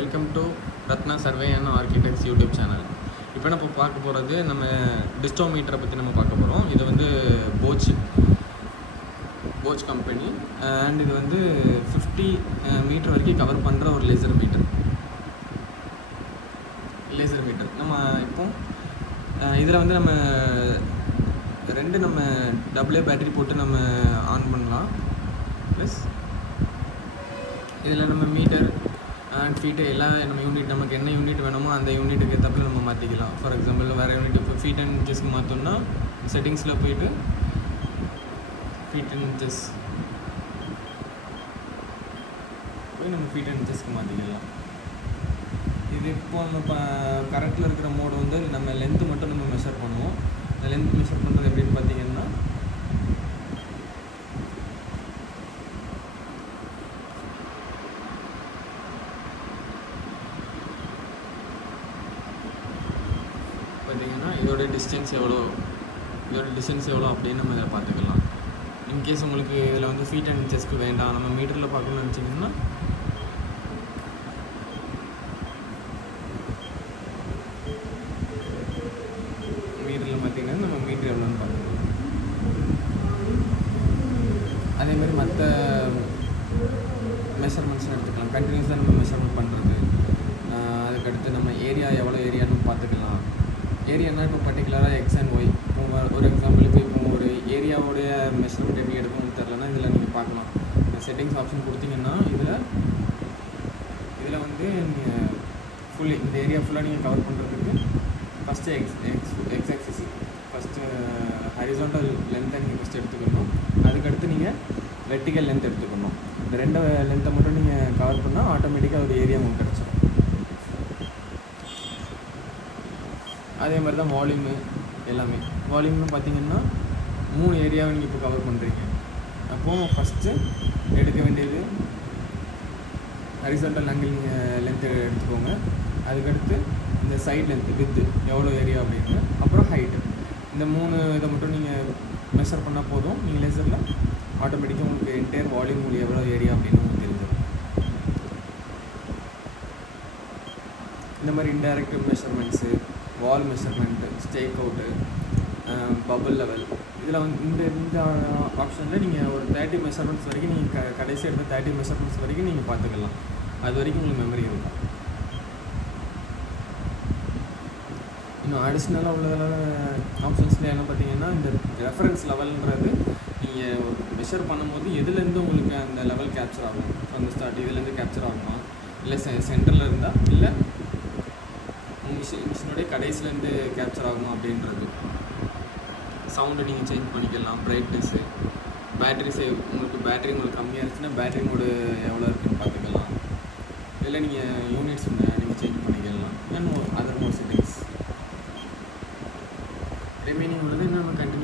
Welcome to Ratna survey and architects YouTube channel. இப்போ நம்ம பார்க்க போகிறது நம்ம டிஸ்டோமீட்டரை பற்றி நம்ம பார்க்க போகிறோம். இது வந்து போச் கம்பெனி அண்ட் இது வந்து 50 மீட்டர் வரைக்கும் கவர் பண்ணுற ஒரு லேசர் மீட்டர். நம்ம இப்போ இதில் வந்து நம்ம டபுளே பேட்டரி போட்டு நம்ம ஆன் பண்ணலாம். ப்ளஸ் இதில் நம்ம மீட்டர் அண்ட் ஃபீட்டு எல்லாம் நம்ம யூனிட் நமக்கு என்ன யூனிட் வேணுமோ அந்த யூனிட்டுக்கு ஏற்றப்பல நம்ம மாற்றிக்கலாம். ஃபார் எக்ஸாம்பிள் வேறு யூனிட் இப்போ ஃபீட் அண்ட் இன்ச்சஸ்க்கு மாற்றோம்னா செட்டிங்ஸில் போயிட்டு ஃபீட் அண்ட் இன்ச்சஸ் போய் நம்ம ஃபீட் அண்ட் இன்ச்சஸ்க்கு மாற்றிக்கலாம். இது இப்போ நம்ம கரண்ட்டில் இருக்கிற மோடு வந்து நம்ம லென்த்து மட்டும் நம்ம மெஷர் பண்ணுவோம். இந்த லென்த் மெஷர் பண்ணுறது எப்படின்னு பார்த்தீங்கன்னா இதோட டிஸ்டன்ஸ் எவ்வளோ அப்படின்னு நம்ம இதில் பார்த்துக்கலாம். இன்கேஸ் உங்களுக்கு இதில் வந்து ஃபீட் அண்ட் இன்ச்சஸ்க்கு வேண்டாம், நம்ம மீட்டரில் பார்க்கணும்னு நினச்சிங்கன்னா மீட்டரில் பார்த்தீங்கன்னா நம்ம மீட்டர் எவ்வளோன்னு பார்த்துக்கலாம். அதேமாதிரி மற்ற மெஷர்மெண்ட்ஸ்னு எடுத்துக்கலாம். கண்டினியூஸாக நம்ம மெஷர்மெண்ட் பண்ணுறது, அதுக்கடுத்து நம்ம ஏரியா எவ்வளோ ஏரியான்னு பார்த்துக்கலாம். ஏரியானா இப்போ பர்டிகுலராக எக்ஸ் அண்ட் ஒய். இப்போ ஒரு எக்ஸாம்பிளுக்கு இப்போ ஒரு ஏரியாவுடைய மெஷர்மெண்ட் எப்படி எடுக்கணும்னு தெரிலனா இதில் நீங்கள் பார்க்கலாம். செட்டிங்ஸ் ஆப்ஷன் கொடுத்தீங்கன்னா இதில் வந்து நீங்கள் ஃபுல்லி இந்த ஏரியா ஃபுல்லாக நீங்கள் கவர் பண்ணுறதுக்கு first x axis first horizontal லென்த்தை நீங்கள் ஃபஸ்ட்டு எடுத்துக்கணும். அதுக்கடுத்து நீங்கள் வெர்டிக்கல் லென்த் எடுத்துக்கணும். இந்த ரெண்டு லென்த்தை மட்டும் நீங்கள் கவர் பண்ணால் ஆட்டோமேட்டிக்காக ஒரு ஏரியா உங்களுக்கு கிடச்சிடும். அதே மாதிரி தான் வால்யூமு எல்லாமே. வால்யூம்னு பார்த்தீங்கன்னா 3 ஏரியாவை நீங்கள் இப்போ கவர் பண்ணுறீங்க. அப்போது ஃபஸ்ட்டு எடுக்க வேண்டியது ஹரிசாண்டல் ஆங்கிள் நீங்கள் லென்த்து எடுத்துக்கோங்க. அதுக்கடுத்து இந்த சைட் லென்த்து வித்து எவ்வளோ ஏரியா அப்படின்னு, அப்புறம் ஹைட்டு. இந்த 3 இதை மட்டும் நீங்கள் மெஷர் பண்ணால் போதும். நீங்கள் லேசரில் ஆட்டோமேட்டிக்காக உங்களுக்கு என்டையர் வால்யூம் எவ்வளோ ஏரியா அப்படின்னு உங்களுக்கு தெரிஞ்சிடும். இந்த மாதிரி indirect measurements, wall measurement, stake out, bubble level, இதில் வந்து இந்த ஆப்ஷனில் நீங்கள் ஒரு 30 மெஷர்மெண்ட்ஸ் வரைக்கும் நீங்கள் கடைசி எடுத்த 30 மெஷர்மெண்ட்ஸ் வரைக்கும் நீங்கள் பார்த்துக்கலாம். அது வரைக்கும் உங்களுக்கு மெமரி இருக்கும். இன்னும் அடிஷ்னலாக உள்ள ஆப்ஷன்ஸில் என்ன பார்த்தீங்கன்னா இந்த ரெஃபரன்ஸ் லெவல்ன்றது நீங்கள் ஒரு மெஷர் பண்ணும்போது எதுலேருந்து உங்களுக்கு அந்த லெவல் கேப்சர் ஆகும். அந்த ஸ்டார்ட் இதுலேருந்து கேப்சர் ஆகுமா, இல்லை சென்டரில் இருந்தால், இல்லை மிஷினுடைய கடைசிலேருந்து கேப்சர் ஆகுமா அப்படின்றது. சவுண்டு நீங்கள் சேஞ்ச் பண்ணிக்கலாம். பிரைட்னஸ்ஸு, பேட்ரி உங்களுக்கு கம்மியாக இருந்துச்சுன்னா பேட்ரி மோடு எவ்வளோ இருக்குன்னு பார்த்துக்கலாம். இதில் நீங்கள் யூனிட்ஸ் நீங்கள் சேஞ்ச் பண்ணிக்கலாம். And other more settings. Remaining உள்ளது நம்ம கண்டினியூ